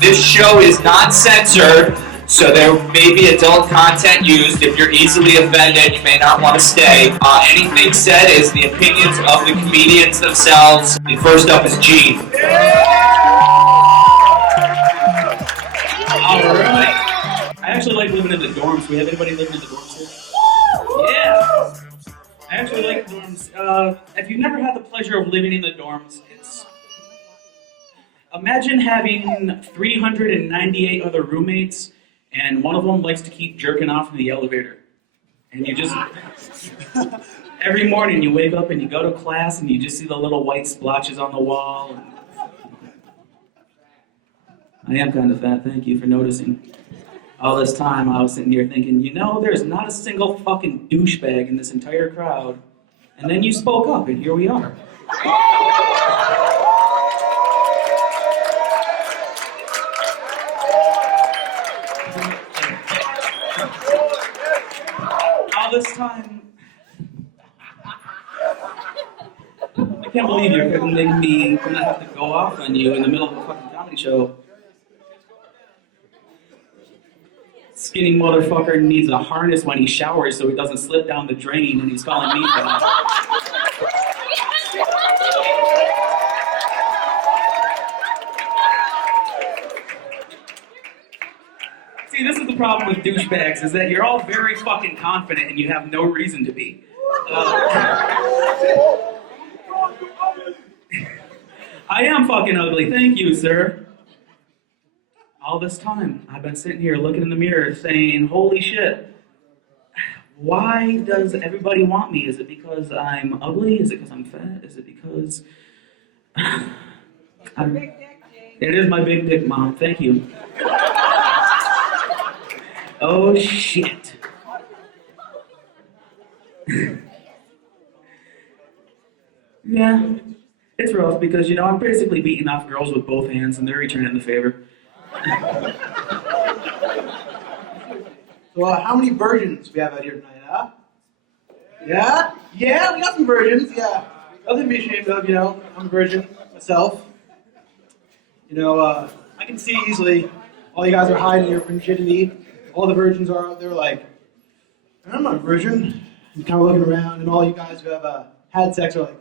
This show is not censored, so there may be adult content used. If you're easily offended, you may not want to stay. Anything said is the opinions of the comedians themselves. The first up is Gene. Alright. I actually like living in the dorms. We have anybody living in the dorms here? Yeah. I actually like dorms. If you've never had the pleasure of living in the dorms, imagine having 398 other roommates, and one of them likes to keep jerking off in the elevator. And you just, every morning you wake up and you go to class and you just see the little white splotches on the wall. I am kind of fat, thank you for noticing. All this time I was sitting here thinking, you know, there's not a single fucking douchebag in this entire crowd. And then you spoke up, and here we are. All this time, I can't believe you're gonna make me gonna have to go off on you in the middle of a fucking comedy show. Skinny motherfucker needs a harness when he showers so he doesn't slip down the drain, and he's calling me fat. See, this is the problem with douchebags, is that you're all very fucking confident and you have no reason to be. I am fucking ugly, thank you, sir. All this time, I've been sitting here looking in the mirror saying, holy shit, why does everybody want me? Is it because I'm ugly? Is it because I'm fat? Is it because... It is my big dick, Mom, thank you. Oh shit. Yeah, it's rough because, you know, I'm basically beating off girls with both hands and they're returning the favor. So how many virgins we have out here tonight, huh? Yeah? Yeah, we got some virgins, yeah. Nothing to be ashamed of, you know. I'm a virgin myself. You know, I can see easily all you guys are hiding your virginity. All the virgins are out there like, I'm not a virgin. And kind of looking around, and all you guys who have had sex are like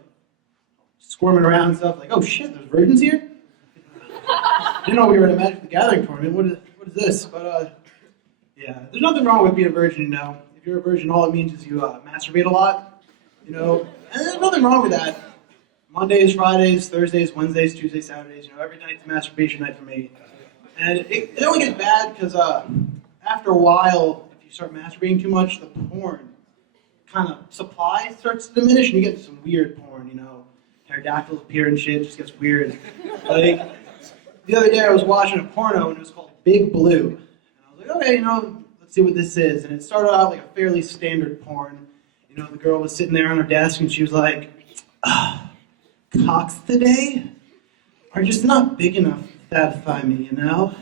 squirming around and stuff, like, oh shit, there's virgins here? Didn't know we were at a Magic the Gathering tournament. What is this? But yeah, there's nothing wrong with being a virgin, you know. If you're a virgin, all it means is you masturbate a lot, you know. And there's nothing wrong with that. Mondays, Fridays, Thursdays, Wednesdays, Tuesdays, Saturdays, you know, every night's masturbation night for me. And it only gets bad because after a while, if you start masturbating too much, the porn kind of supply starts to diminish, and you get some weird porn, you know. Pterodactyls appear and shit, just gets weird. Like, the other day I was watching a porno and it was called Big Blue. And I was like, okay, you know, let's see what this is. And it started out like a fairly standard porn. You know, the girl was sitting there on her desk and she was like, cocks today are just not big enough to satisfy me, you know?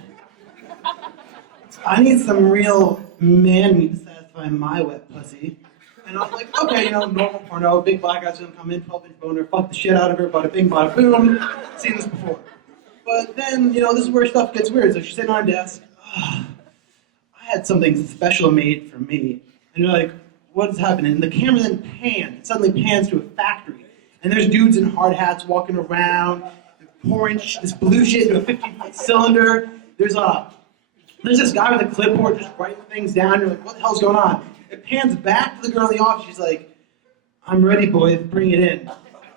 I need some real man meat to satisfy my wet pussy. And I was like, okay, you know, normal porno, big black guy's gonna come in, 12-inch boner, fuck the shit out of her, bada bing, bada boom. Seen this before. But then, you know, this is where stuff gets weird. So she's sitting on her desk. I had something special made for me. And you're like, what is happening? And the camera then pans. It suddenly pans to a factory. And there's dudes in hard hats walking around, pouring this blue shit into a 15-foot cylinder. There's this guy with a clipboard just writing things down. You're like, what the hell's going on? It pans back to the girl in the office. She's like, I'm ready, boys. Bring it in.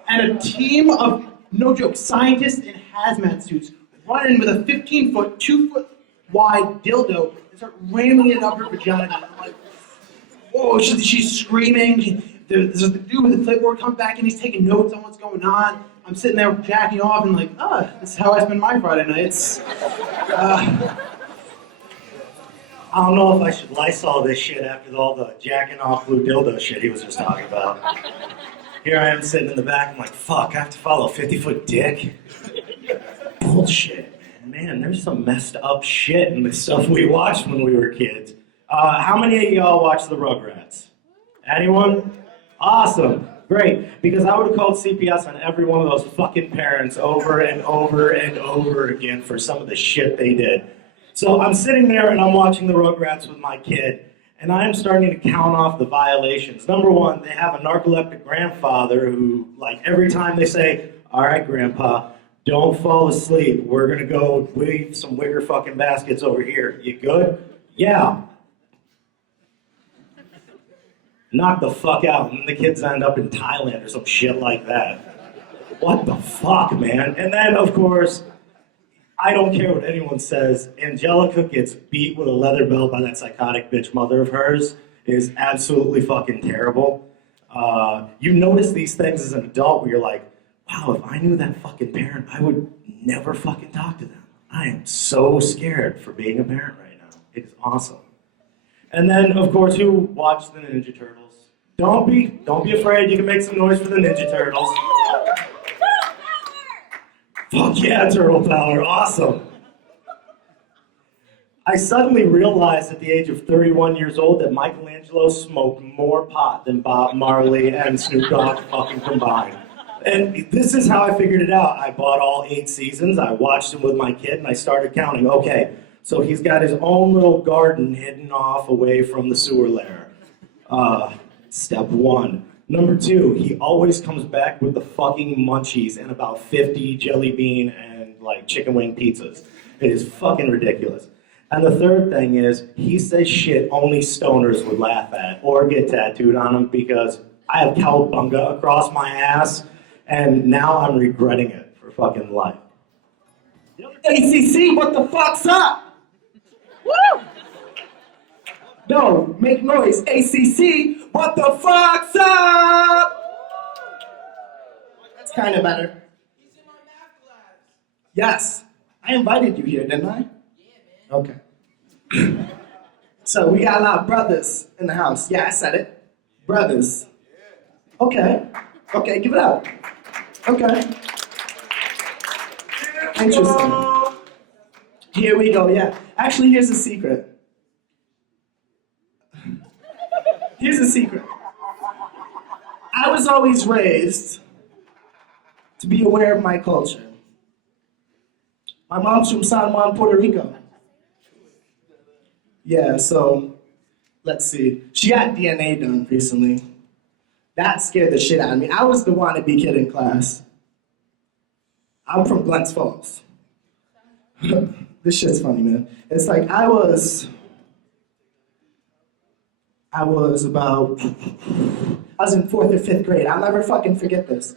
And a team of, no joke, scientists in hazmat suits run in with a 15-foot, 2-foot wide dildo and start ramming it up her vagina. I'm like, whoa, she's screaming. There's a dude with a clipboard comes back and he's taking notes on what's going on. I'm sitting there jacking off and like, this is how I spend my Friday nights. I don't know if I should Lysol this shit after all the jacking off blue dildo shit he was just talking about. Here I am sitting in the back, I'm like, fuck, I have to follow a 50-foot dick? Bullshit, man, there's some messed up shit in the stuff we watched when we were kids. How many of y'all watched the Rugrats? Anyone? Awesome. Great, because I would have called CPS on every one of those fucking parents over and over and over again for some of the shit they did. So I'm sitting there and I'm watching the Rugrats with my kid, and I'm starting to count off the violations. Number one, they have a narcoleptic grandfather who, like, every time they say, all right, Grandpa, don't fall asleep. We're gonna go weave some wigger fucking baskets over here. You good? Yeah. Knock the fuck out, and the kids end up in Thailand or some shit like that. What the fuck, man? And then, of course, I don't care what anyone says, Angelica gets beat with a leather belt by that psychotic bitch mother of hers. It is absolutely fucking terrible. You notice these things as an adult where you're like, wow, if I knew that fucking parent, I would never fucking talk to them. I am so scared for being a parent right now. It is awesome. And then, of course, who watched the Ninja Turtles? Don't be afraid. You can make some noise for the Ninja Turtles. Fuck yeah, turtle power, awesome. I suddenly realized at the age of 31 years old that Michelangelo smoked more pot than Bob Marley and Snoop Dogg fucking combined. And this is how I figured it out. I bought all 8 seasons, I watched them with my kid, and I started counting. Okay, so he's got his own little garden hidden off away from the sewer lair. Step 1. Number 2, he always comes back with the fucking munchies and about 50 jelly bean and like chicken wing pizzas. It is fucking ridiculous. And the third thing is, he says shit only stoners would laugh at or get tattooed on him because I have cowabunga across my ass and now I'm regretting it for fucking life. ACC, what the fuck's up? Woo! No, make noise. ACC, what the fuck's up? That's kind of better. He's in my math class. Yes, I invited you here, didn't I? Yeah, man. Okay. So we got a lot of brothers in the house. Yeah, I said it. Brothers. Okay. Okay, give it up. Okay. Interesting. Here we go, yeah. Actually, here's a secret. Here's a secret. I was always raised to be aware of my culture. My mom's from San Juan, Puerto Rico. Yeah, so let's see. She got DNA done recently. That scared the shit out of me. I was the wannabe kid in class. I'm from Glens Falls. This shit's funny, man. It's like I was in 4th or 5th grade. I'll never fucking forget this.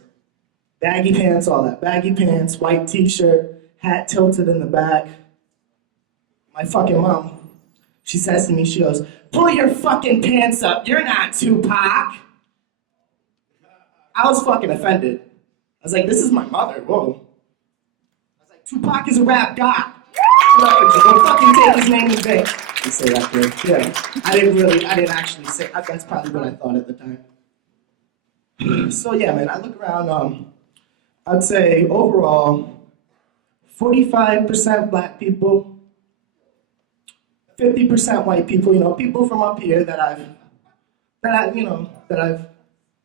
Baggy pants, all that. Baggy pants, white t-shirt, hat tilted in the back. My fucking mom, she says to me, she goes, pull your fucking pants up, you're not Tupac. I was fucking offended. I was like, this is my mother, whoa. I was like, Tupac is a rap god. Don't fucking take his name in vain. I say that there. Yeah. I didn't actually say, that's probably what I thought at the time. So yeah, man, I look around, I'd say overall, 45% black people, 50% white people, you know, people from up here that I've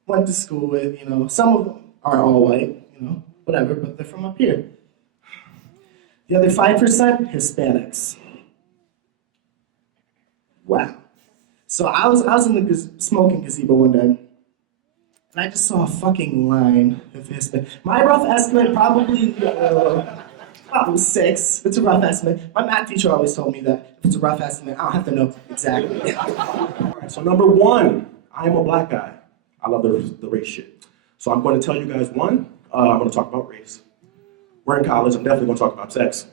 went to school with, you know, some of them aren't all white, you know, whatever, but they're from up here. The other 5%, Hispanics. Wow. So I was in the smoking gazebo one day, and I just saw a fucking line of Hispanics. My rough estimate, probably 6. It's a rough estimate. My math teacher always told me that if it's a rough estimate, I don't have to know exactly. All right, so number 1, I am a black guy. I love the race shit. So I'm going to tell you guys one, I'm going to talk about race. We're in college, I'm definitely going to talk about sex.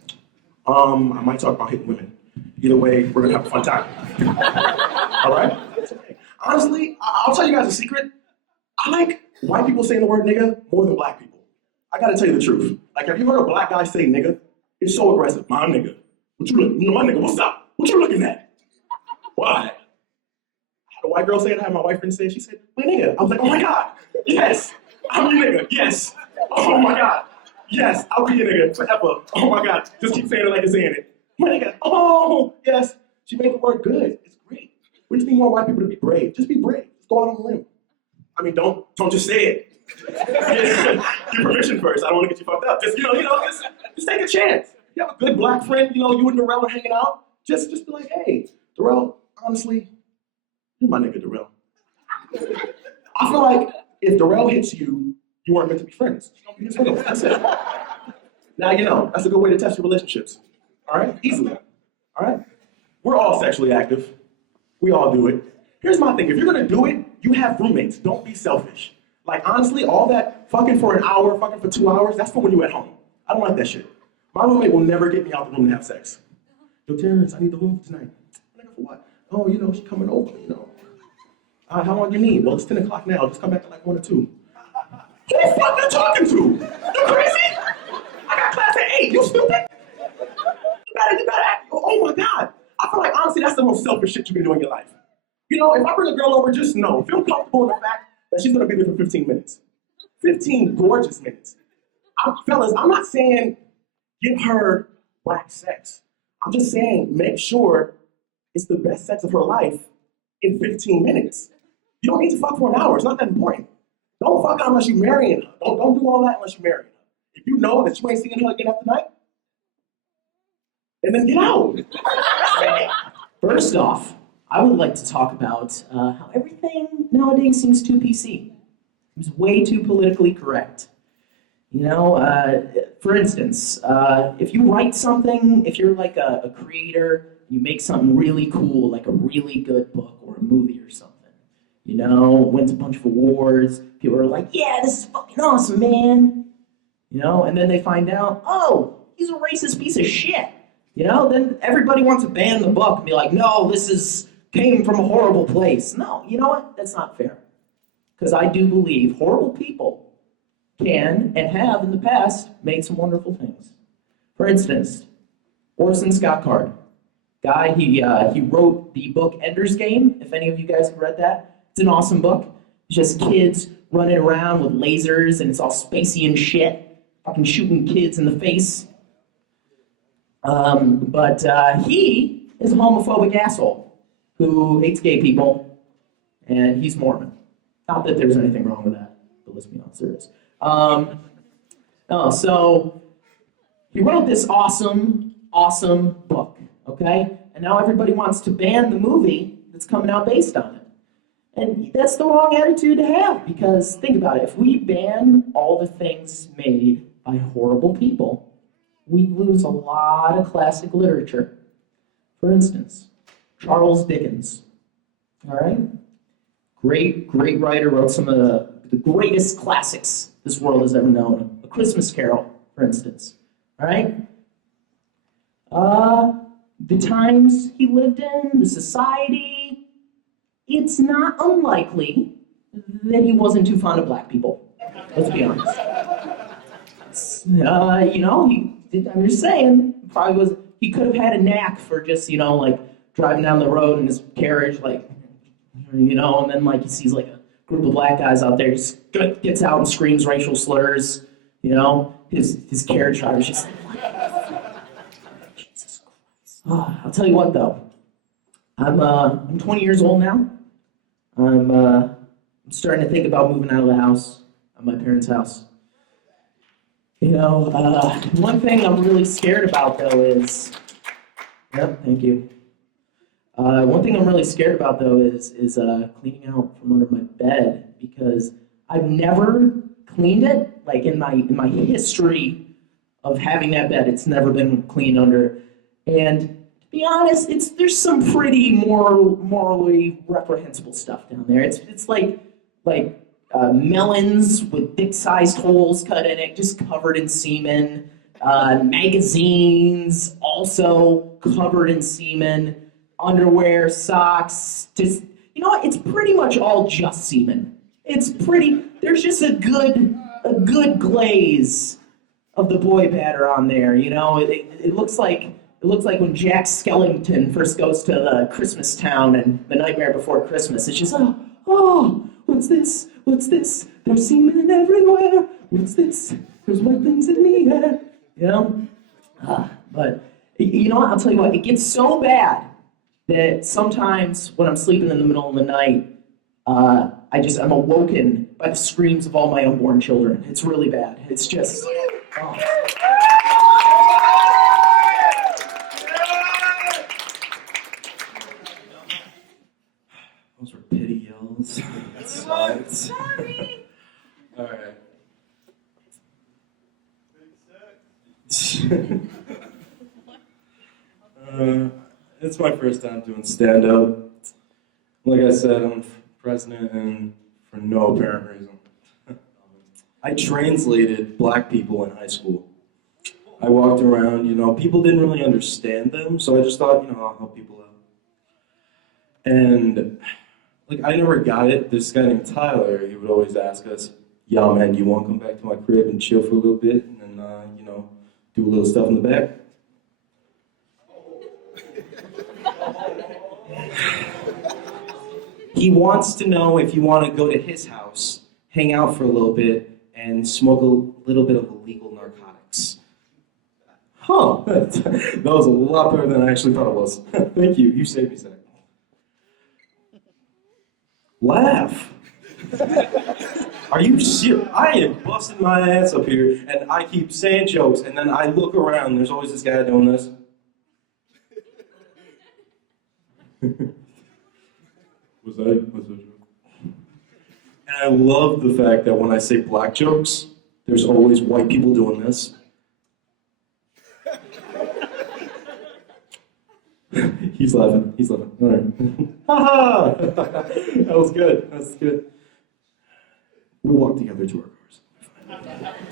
I might talk about hitting women. Either way, we're going to have a fun time. All right? Honestly, I'll tell you guys a secret. I like white people saying the word nigga more than black people. I got to tell you the truth. Like, have you heard a black guy say nigga? It's so aggressive. My nigga. What you looking? My nigga, what's up? What you looking at? Why? I had a white girl say it. I had my white friend say it. She said, my nigga. I was like, oh my God. Yes. I'm your nigga. Yes. Oh my God. Yes. I'll be your nigga forever. Oh my God. Just keep saying it like you're saying it. My nigga. Oh, yes. She made the word good. It's great. We just need more white people to be brave. Just be brave. Just go out on a limb. I mean, don't just say it. Get permission first. I don't want to get you fucked up. Just just take a chance. You have a good black friend, you and Darrell are hanging out. Just be like, hey, Darrell, honestly, you're my nigga, Darrell. I feel like if Darrell hits you, you weren't meant to be friends. You just hit him. That's it. Now that's a good way to test your relationships. All right? Easily. All right? We're all sexually active. We all do it. Here's my thing. If you're gonna do it, you have roommates. Don't be selfish. Like, honestly, all that fucking for an hour, fucking for 2 hours, that's for when you're at home. I don't like that shit. My roommate will never get me out the room to have sex. Yo, Terrence, I need the room tonight. Nigga, for what? Oh, she coming over, how long you need? Well, it's 10 o'clock now. Just come back at like 1 or 2. Who the fuck you talking to? You crazy? I got class at 8. You stupid? You better act. Oh my God. I feel like, honestly, that's the most selfish shit you can do in your life. If I bring a girl over, just know, feel comfortable in the fact that she's gonna be there for 15 minutes. 15 gorgeous minutes. Fellas, I'm not saying give her whack sex. I'm just saying make sure it's the best sex of her life in 15 minutes. You don't need to fuck for an hour. It's not that important. Don't fuck her unless you're marrying her. Don't do all that unless you're marrying her. If you know that you ain't seeing her again after tonight, and then get out. First off, I would like to talk about how everything nowadays seems too PC. It's way too politically correct. For instance, if you write something, if you're like a creator, you make something really cool, like a really good book or a movie or something, wins a bunch of awards, people are like, yeah, this is fucking awesome, man. And then they find out, oh, he's a racist piece of shit. Then everybody wants to ban the book and be like, no, this came from a horrible place. No, you know what? That's not fair. Because I do believe horrible people can and have in the past made some wonderful things. For instance, Orson Scott Card. Guy, he wrote the book Ender's Game, if any of you guys have read that. It's an awesome book. It's just kids running around with lasers and it's all spacey and shit, fucking shooting kids in the face. But he is a homophobic asshole who hates gay people, and he's Mormon. Not that there's anything wrong with that, but let's be honest, there is. So he wrote this awesome book, okay? And now everybody wants to ban the movie that's coming out based on it. And that's the wrong attitude to have, because think about it. If we ban all the things made by horrible people, we lose a lot of classic literature. For instance, Charles Dickens, all right? Great writer, wrote some of the greatest classics this world has ever known. A Christmas Carol, for instance, all right? The times he lived in, the society, it's not unlikely that he wasn't too fond of black people. Let's be honest. I'm just saying, he could have had a knack for just, like driving down the road in his carriage, and then he sees a group of black guys out there, just gets out and screams racial slurs, his carriage driver's just Jesus Christ. I'll tell you what though, I'm 20 years old now. I'm starting to think about moving out of the house, at my parents' house. One thing I'm really scared about though is, thank you. One thing I'm really scared about though is cleaning out from under my bed, because I've never cleaned it. In my history of having that bed, it's never been cleaned under. And to be honest, there's some pretty morally reprehensible stuff down there. It's like melons with dick-sized holes cut in it, just covered in semen. Magazines also covered in semen. Underwear, socks, just, it's pretty much all just semen. There's just a good glaze of the boy batter on there, It looks like when Jack Skellington first goes to the Christmas town and The Nightmare Before Christmas. It's just, oh, what's this? What's this? There's semen everywhere. What's this? There's white things in the air. But, what? I'll tell you what, it gets so bad that sometimes when I'm sleeping in the middle of the night, I'm awoken by the screams of all my unborn children. It's really bad. It's just, oh. Those were pity yells. That sucks. All right. It's my first time doing stand-up. Like I said, I'm president and for no apparent reason. I translated black people in high school. I walked around, people didn't really understand them, so I just thought, I'll help people out. And, I never got it. This guy named Tyler, he would always ask us, yo, man, do you want to come back to my crib and chill for a little bit and, do a little stuff in the back? He wants to know if you want to go to his house, hang out for a little bit, and smoke a little bit of illegal narcotics. Huh, that was a lot better than I actually thought it was. Thank you, you saved me, Zach. Laugh. Are you serious? I am busting my ass up here, and I keep saying jokes, and then I look around, and there's always this guy doing this. What's that joke? And I love the fact that when I say black jokes, there's always white people doing this. He's laughing. All right. Ha ha! That was good. We'll walk together to our cars.